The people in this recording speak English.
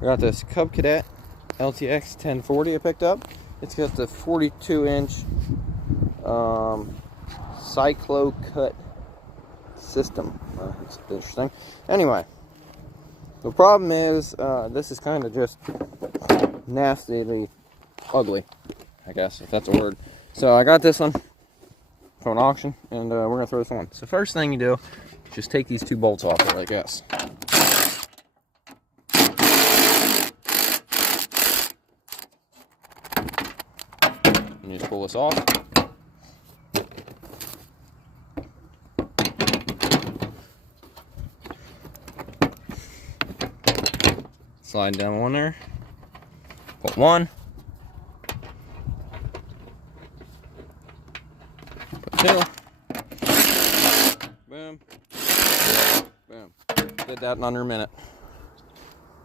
We got this Cub Cadet LTX 1040 I picked up. It's got the 42-inch cyclo cut system. It's interesting. Anyway, the problem is this is kind of just nastily ugly, I guess, if that's a word. So I got this one from an auction, and we're gonna throw this on. So first thing you do, just take these two bolts off there, I guess. And you just pull this off. Slide down one there. Put one. Put two. Boom. Boom. Did that in under a minute.